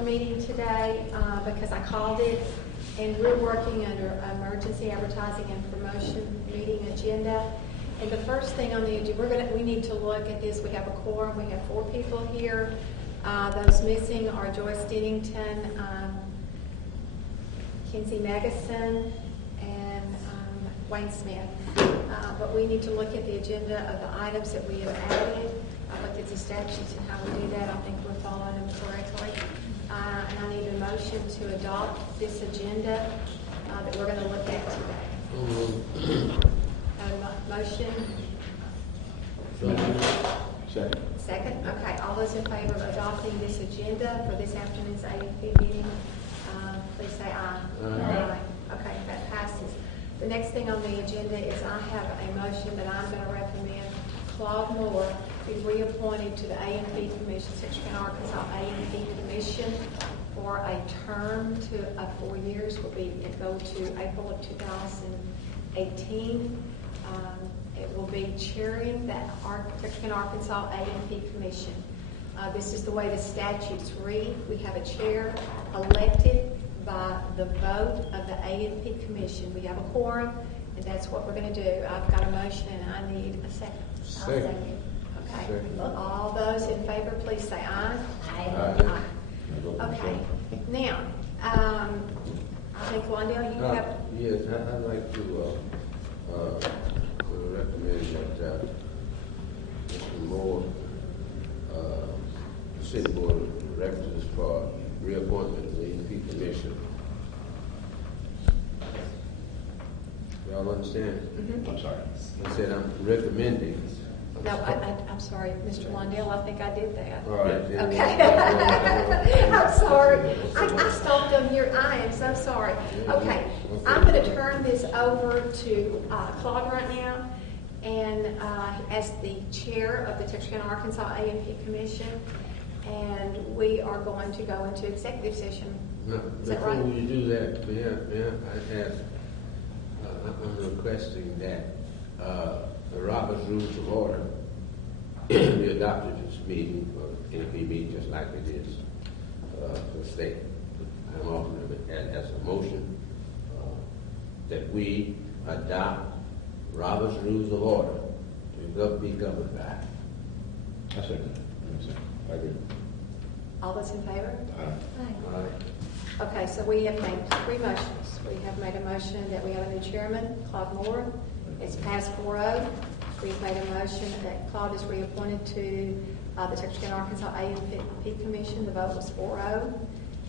our meeting today because I called it, and we're working under emergency advertising and promotion meeting agenda. And the first thing on the agenda, we need to look at this. We have a quorum. We have 4 people here. Those missing are Joyce Dennington, Kinsey Magason, and Wayne Smith. But we need to look at the agenda of the items that we have added. I looked at the statutes and how we do that. I think we're following them correctly. And I need a motion to adopt this agenda that we're going to look at today. A motion? Second. Second? Okay. All those in favor of adopting this agenda for this afternoon's AFP meeting, please say aye. Aye. Okay, that passes. The next thing on the agenda is I have a motion that I'm going to recommend Claude Moore be reappointed to the AMP Commission, Texarkana, Arkansas AMP Commission for a term of 4 years. Will go to April of 2018. It will be chairing the Texarkana, Arkansas AMP Commission. This is the way the statutes read. We have a chair elected by the vote of the AMP Commission. We have a quorum, and that's what we're going to do. I've got a motion, and I need a second. Second. Okay. Second. All those in favor, please say aye. Aye. Okay. Now, I think, Londell, you have... Yes, I'd like to recommend that Mr. Moore, the City Board of Directors for reappointment to the AMP Commission. Y'all understand? Mm-hmm. I'm sorry. I said I'm recommending. No, I'm sorry, Mr. Londell, I think I did that. All right. Okay. I'm sorry. I stopped on your eye. I'm so sorry. Okay. I'm going to turn this over to Claude right now, and as the chair of the Texarkana, Arkansas AMP Commission, and we are going to go into executive session. No, Is that before right? you do that, I'm requesting that the Robert's Rules of Order be adopted at this meeting, or AMP meeting, just like it is the state. I'm offering it as a motion that we adopt Robert's Rules of Order to be governed by. I second that. I agree. All those in favor? Aye. Okay, so we have made 3 motions. We have made a motion that we have a new chairman, Claude Moore. It's passed 4-0. We've made a motion that Claude is reappointed to the Texarkana, Arkansas AMP Commission. The vote was 4-0.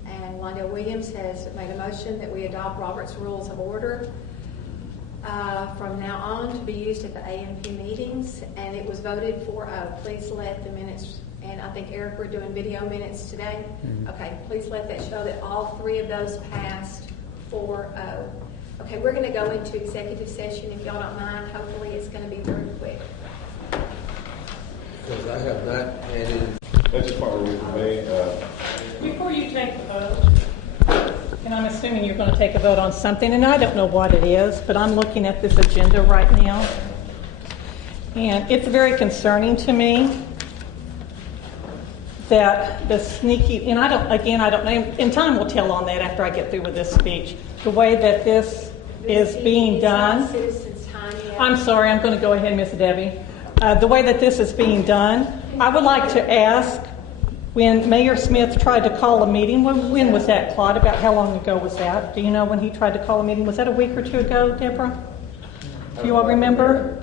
And Londell Williams has made a motion that we adopt Robert's Rules of Order from now on to be used at the AMP meetings. And it was voted 4-0. Please let the minutes... And I think, Eric, we're doing video minutes today. Mm-hmm. Okay, please let that show that all 3 of those passed 4-0. Okay, we're going to go into executive session, if y'all don't mind. Hopefully it's going to be very quick. Because I have not had any... That's just part of the reason today. Before you take the vote, and I'm assuming you're going to take a vote on something, and I don't know what it is, but I'm looking at this agenda right now, and it's very concerning to me that the sneaky, and I don't know, and time will tell on that after I get through with this speech, the way that this is being done. I'm sorry, I'm going to go ahead, Miss Debbie. The way that this is being done, I would like to ask, when Mayor Smith tried to call a meeting, when was that, Claude? About how long ago was that? Do you know when he tried to call a meeting? Was that a week or 2 ago, Deborah? Do you all remember?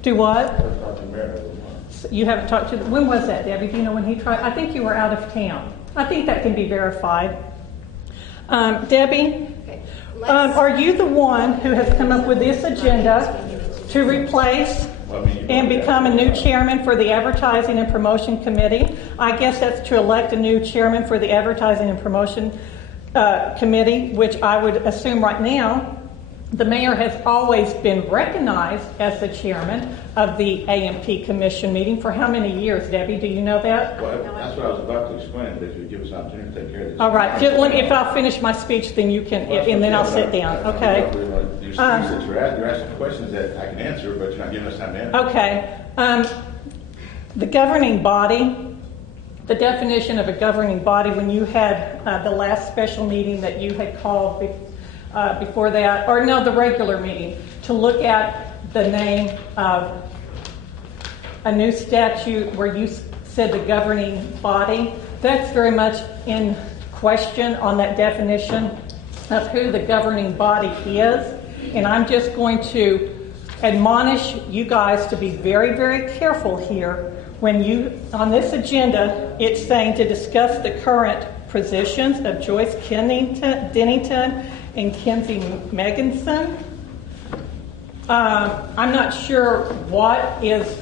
Do what? You haven't talked to... When was that, Debbie? Do you know when he tried? I think you were out of town. I think that can be verified. Debbie, are you the one who has come up with this agenda to replace and become a new chairman for the Advertising and Promotion Committee? I guess that's to elect a new chairman for the Advertising and Promotion Committee, which I would assume right now the mayor has always been recognized as the chairman of the AMP Commission meeting for how many years, Debbie? Do you know that? Well, that's what I was about to explain, but if you give us an opportunity to take care of this. All right. If I'll finish my speech, then you can, and then I'll sit down. Okay. You're asking questions that I can answer, but you're not giving us time to answer. Okay. The governing body the definition of a governing body when you had the last special meeting that you had called before that, or no, the regular meeting, to look at the name of a new statute where you said the governing body. That's very much in question on that definition of who the governing body is. And I'm just going to admonish you guys to be very, very careful here. When you, on this agenda, it's saying to discuss the current positions of Joyce Dennington and Kenzie Megginson. I'm not sure what is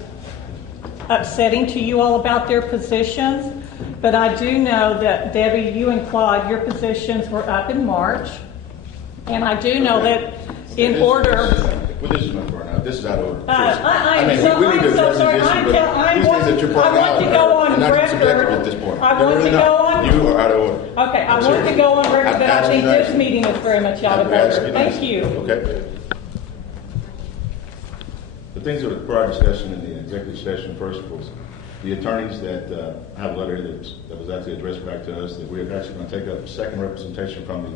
upsetting to you all about their positions, but I do know that, Debbie, you and Claude, your positions were up in March. And I do know that in order... Well, this is not for now. This is out of order. I'm so sorry. I want to go on record. At this point. I want to go on. You are out of order. Okay, I want to go on record that I think this meeting is very much out of order. Thank you. Okay. The things that were for our discussion in the executive session first was the attorneys that have a letter that was actually addressed back to us that we are actually going to take up second representation from the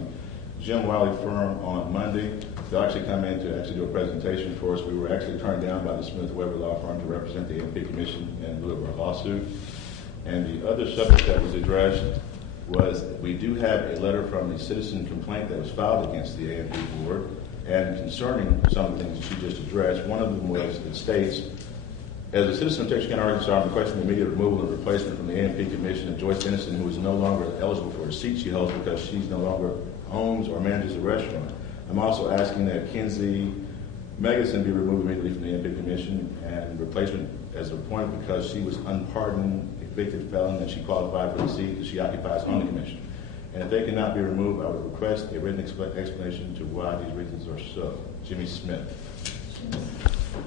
Jim Wiley firm on Monday. They'll actually come in to actually do a presentation for us. We were actually turned down by the Smith Weber Law Firm to represent the AMP Commission in lieu of our lawsuit. And the other subject that was addressed was we do have a letter from the citizen complaint that was filed against the AMP board, and concerning some of the things that she just addressed. One of them was, it states, as a citizen of Texarkana, Arkansas, I'm requesting the immediate removal and replacement from the AMP Commission of Joyce Dennison, who is no longer eligible for a seat she holds because she's no longer owns or manages a restaurant. I'm also asking that Kenzie Megginson be removed immediately from the AMP Commission and replacement as appointed because she was unpardoned, convicted felon, and she qualified for the seat that she occupies on the commission. And if they cannot be removed, I would request a written explanation to why these reasons are so. Jimmy Smith.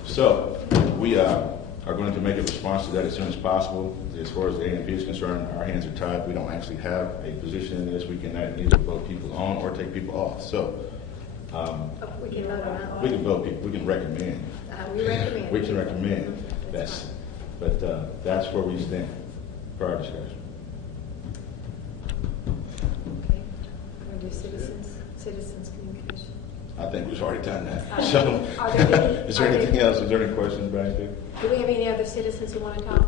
So we are going to make a response to that as soon as possible. As far as the AMP is concerned, our hands are tied. We don't actually have a position in this. We cannot either vote people on or take people off. So we can vote on that. we can vote people. We can recommend. We recommend. We can recommend. That's where we stand for our discussion. Okay. We're going to do citizens communication. I think we've already done that. So, is there anything else? Is there any questions about anything? Do we have any other citizens who want to talk?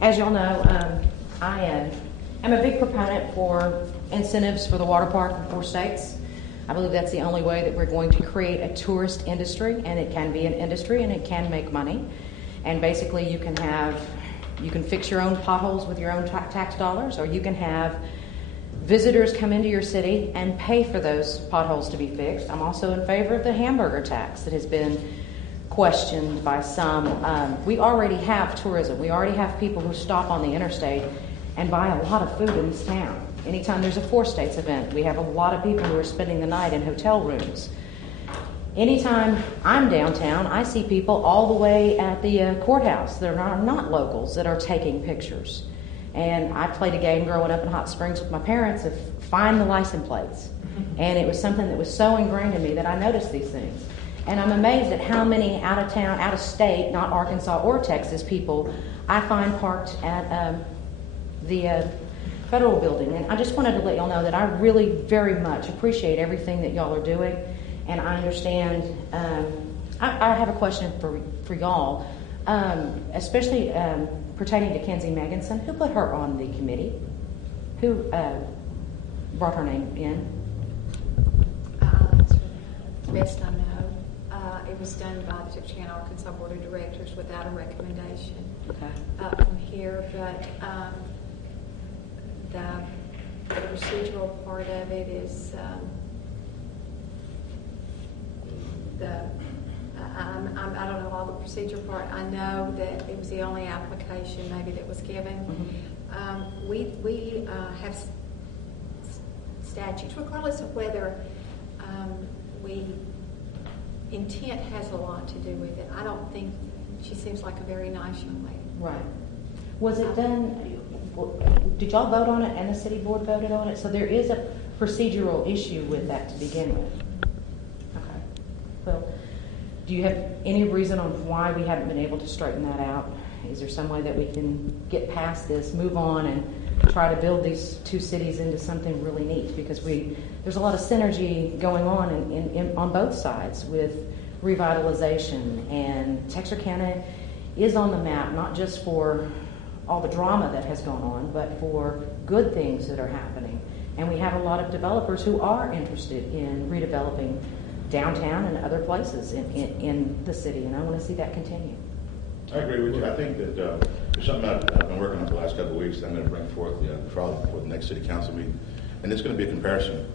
As y'all know, I am a big proponent for incentives for the water park in 4 states. I believe that's the only way that we're going to create a tourist industry, and it can be an industry and it can make money. And basically you can fix your own potholes with your own tax dollars, or you can have visitors come into your city and pay for those potholes to be fixed. I'm also in favor of the hamburger tax that has been questioned by some. We already have tourism. We already have people who stop on the interstate and buy a lot of food in this town. Anytime there's a 4 states event, we have a lot of people who are spending the night in hotel rooms. Anytime I'm downtown, I see people all the way at the courthouse that are not locals that are taking pictures. And I played a game growing up in Hot Springs with my parents of find the license plates. And it was something that was so ingrained in me that I noticed these things. And I'm amazed at how many out of town, out of state, not Arkansas or Texas people I find parked at the federal building. And I just wanted to let y'all know that I really very much appreciate everything that y'all are doing. And I understand, I have a question for y'all, especially pertaining to Kenzie Megginson. Who put her on the committee? Who brought her name in? I'll answer that. Best I know. It was done by the Texarkana, Arkansas Board of Directors without a recommendation from here. But the procedural part of it is I don't know all the procedure part. I know that it was the only application maybe that was given. Mm-hmm. We have statutes, regardless of whether intent has a lot to do with it. I don't think she seems like a very nice young lady. Right. Was it done? Did y'all vote on it and the city board voted on it? So there is procedural issue with that to begin with. Okay. Well, do you have any reason on why we haven't been able to straighten that out? Is there some way that we can get past this, move on, and try to build these two cities into something really neat? Because there's a lot of synergy going on on both sides with revitalization, and Texarkana is on the map, not just for all the drama that has gone on, but for good things that are happening. And we have a lot of developers who are interested in redeveloping downtown and other places in the city, and I want to see that continue. I agree with you. I think that there's something I've been working on for the last couple of weeks that I'm going to bring forth probably for the next city council meeting, and it's going to be a comparison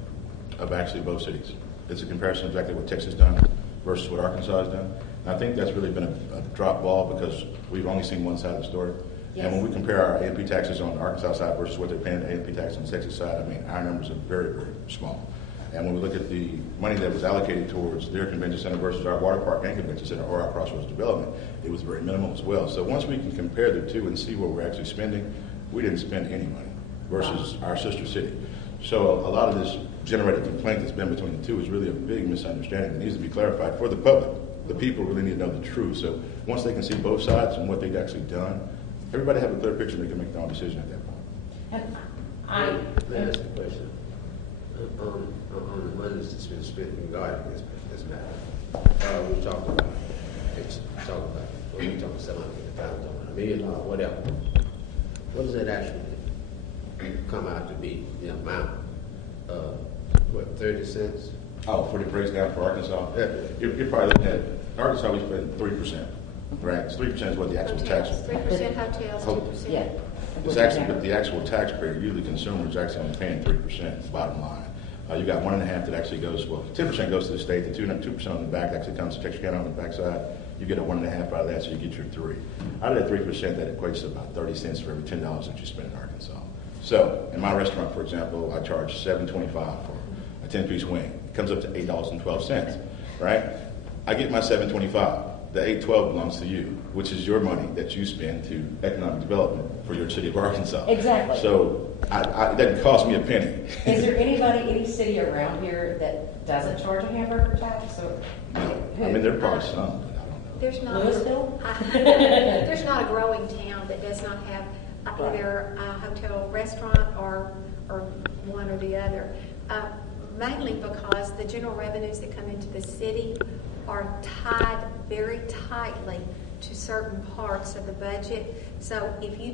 of actually both cities. It's a comparison of exactly what Texas has done versus what Arkansas has done. And I think that's really been a drop ball because we've only seen one side of the story. Yes. And when we compare our A&P taxes on the Arkansas side versus what they're paying the A&P tax on the Texas side, I mean, our numbers are very, very small. And when we look at the money that was allocated towards their convention center versus our water park and convention center or our crossroads development, it was very minimal as well. So once we can compare the two and see what we're actually spending, we didn't spend any money versus our sister city. So a lot of this generated complaint that's been between the two is really a big misunderstanding that needs to be clarified for the public. The people really need to know the truth. So once they can see both sides and what they've actually done, everybody have a clear picture, they can make their own decision at that point. Let me ask a question. On the money that's been spent regarding this matter, we talked about $750,000, $1 million, whatever. What does that actually come out to be? The amount? 30 cents? Oh, for the breakdown for Arkansas? Yeah. You're probably looking at Arkansas. We spend 3%, right? 3% is what the actual tax is. 3% hotels, 2%. Yeah. It's actually, but the actual taxpayer, usually consumers, actually only paying 3%. Bottom line. You got 1.5% that actually goes, 10% goes to the state. The 2% on the back actually comes to Texarkana on the backside. You get a 1.5% out of that, so you get your 3%. Out of that 3%, that equates to about 30 cents for every $10 that you spend in Arkansas. So, in my restaurant, for example, I charge $7.25 for a 10-piece wing. It comes up to $8.12, right? I get my $7.25. The $8.12 belongs to you, which is your money that you spend to economic development for your city of Arkansas. Exactly. So it doesn't cost me a penny. Is there any city around here that doesn't charge a hamburger tax? Or I mean, there are probably some, but I don't know. There's not. Louisville? There's not a growing town that does not have either a hotel, restaurant, or one or the other. Mainly because the general revenues that come into the city are tied very tightly to certain parts of the budget. So if you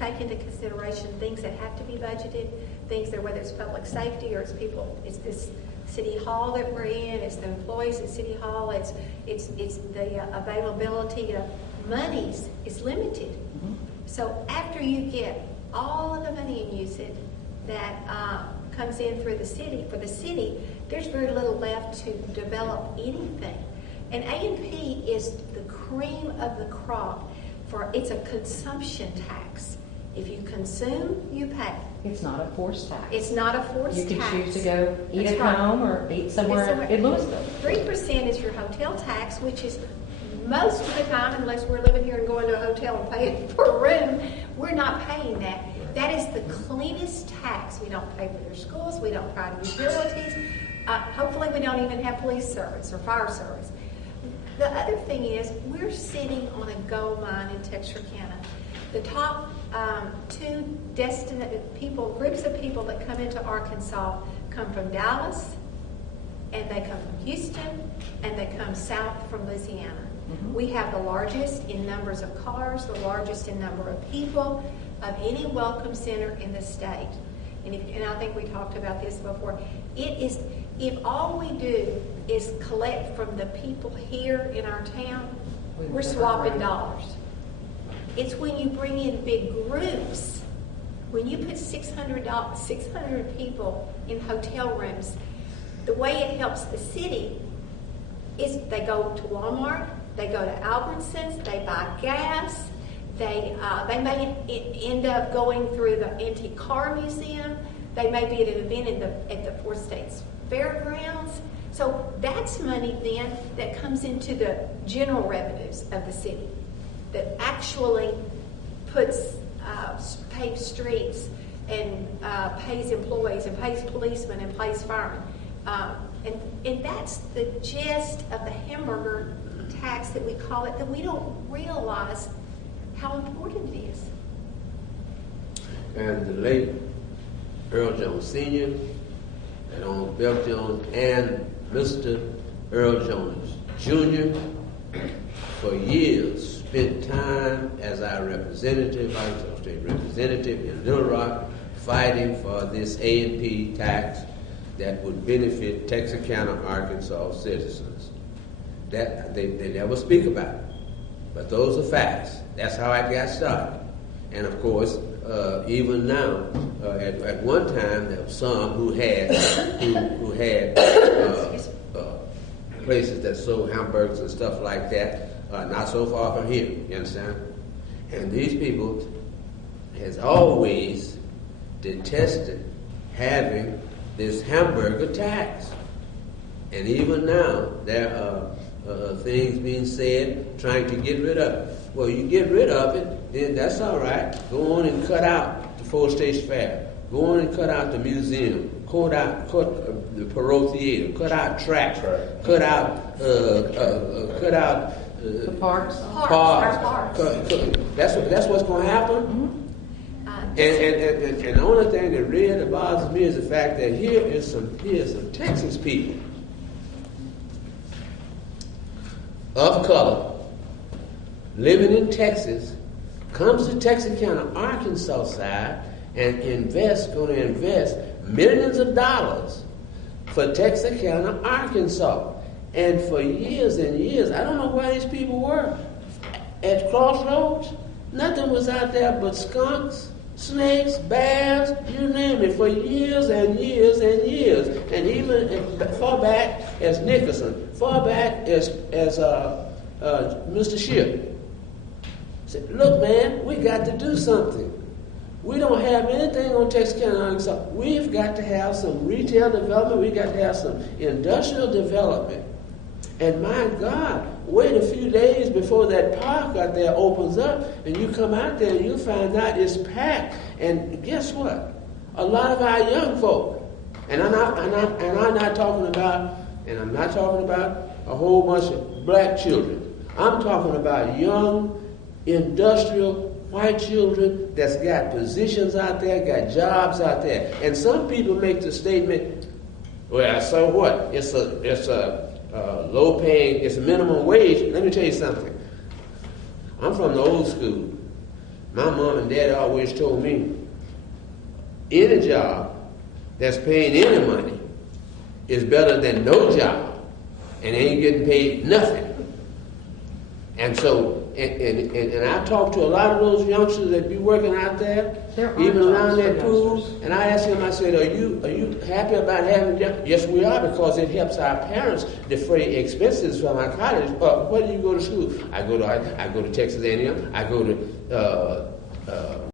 take into consideration things that have to be budgeted, things that whether it's public safety or it's this city hall that we're in, it's the employees at city hall, it's the availability of monies is limited. Mm-hmm. So after you get all of the money and use it that comes in for the city, there's very little left to develop anything. And A&P is the cream of the crop it's a consumption tax. If you consume, you pay. It's not a forced tax. It's not a forced tax. You can choose to go eat at home or eat somewhere in Louisville. 3% is your hotel tax, which is most of the time, unless we're living here and going to a hotel and paying for a room, we're not paying that. That is the cleanest tax. We don't pay for their schools. We don't pay utilities. Hopefully we don't even have police service or fire service. The other thing is we're sitting on a gold mine in Texarkana. The top groups of people that come into Arkansas come from Dallas, and they come from Houston, and they come south from Louisiana. Mm-hmm. We have the largest in numbers of cars, the largest in number of people of any welcome center in the state. And I think we talked about this before. If all we do is collect from the people here in our town, we're swapping dollars. It's when you bring in big groups, when you put 600 people in hotel rooms, the way it helps the city is they go to Walmart, they go to Albertsons, they buy gas, they may end up going through the antique car museum, they may be at an event at the Four States Fairgrounds. So that's money then that comes into the general revenues of the city that actually puts paved streets, and pays employees and pays policemen and pays firemen. And that's the gist of the hamburger tax that we call it, that we don't realize how important it is. And the late Earl Jones Sr. and on Bill Jones and Mr. Earl Jones Jr. for years spent time as our representative, Arkansas State representative in Little Rock, fighting for this A&P tax that would benefit Texarkana, Arkansas citizens. That they never speak about it, but those are facts. That's how I got started. And of course, even now, at one time, there were some who had places that sold hamburgers and stuff like that, not so far from here. You understand? And these people has always detested having this hamburger tax. And even now, there are things being said trying to get rid of it. Well, you get rid of it, then that's all right. Go on and cut out the Ford State Fair. Go on and cut out the museum. Cut the Perot Theater. Cut out track. Cut out The parks. Parks. That's what's going to happen. Mm-hmm. And the only thing that really bothers me is the fact that here is some Texas people of color living in Texas, comes to Texarkana, Arkansas side, and going to invest millions of dollars for Texarkana, Arkansas. And for years and years, I don't know where these people were. At Crossroads, nothing was out there but skunks, snakes, bears, you name it, for years and years and years. And even far back as Nicholson, far back as Mr. Shipp. Said, look, man, we got to do something. We don't have anything on Texarkana, Arkansas. We've got to have some retail development. We've got to have some industrial development. And my God, wait a few days before that park out there opens up, and you come out there and you find out it's packed. And guess what? A lot of our young folk, and I'm not talking about a whole bunch of black children. I'm talking about young, industrial, white children that's got positions out there, got jobs out there. And some people make the statement, well, so what? It's a low paying, it's a minimum wage. Let me tell you something. I'm from the old school. My mom and dad always told me, any job that's paying any money is better than no job and ain't getting paid nothing. And so, and I talked to a lot of those youngsters that be working out there, even around that pool, and I asked them, I said, are you happy about having a job? Yes, we are, because it helps our parents defray expenses from our college. Where do you go to school? I go to Texas A&M. I go to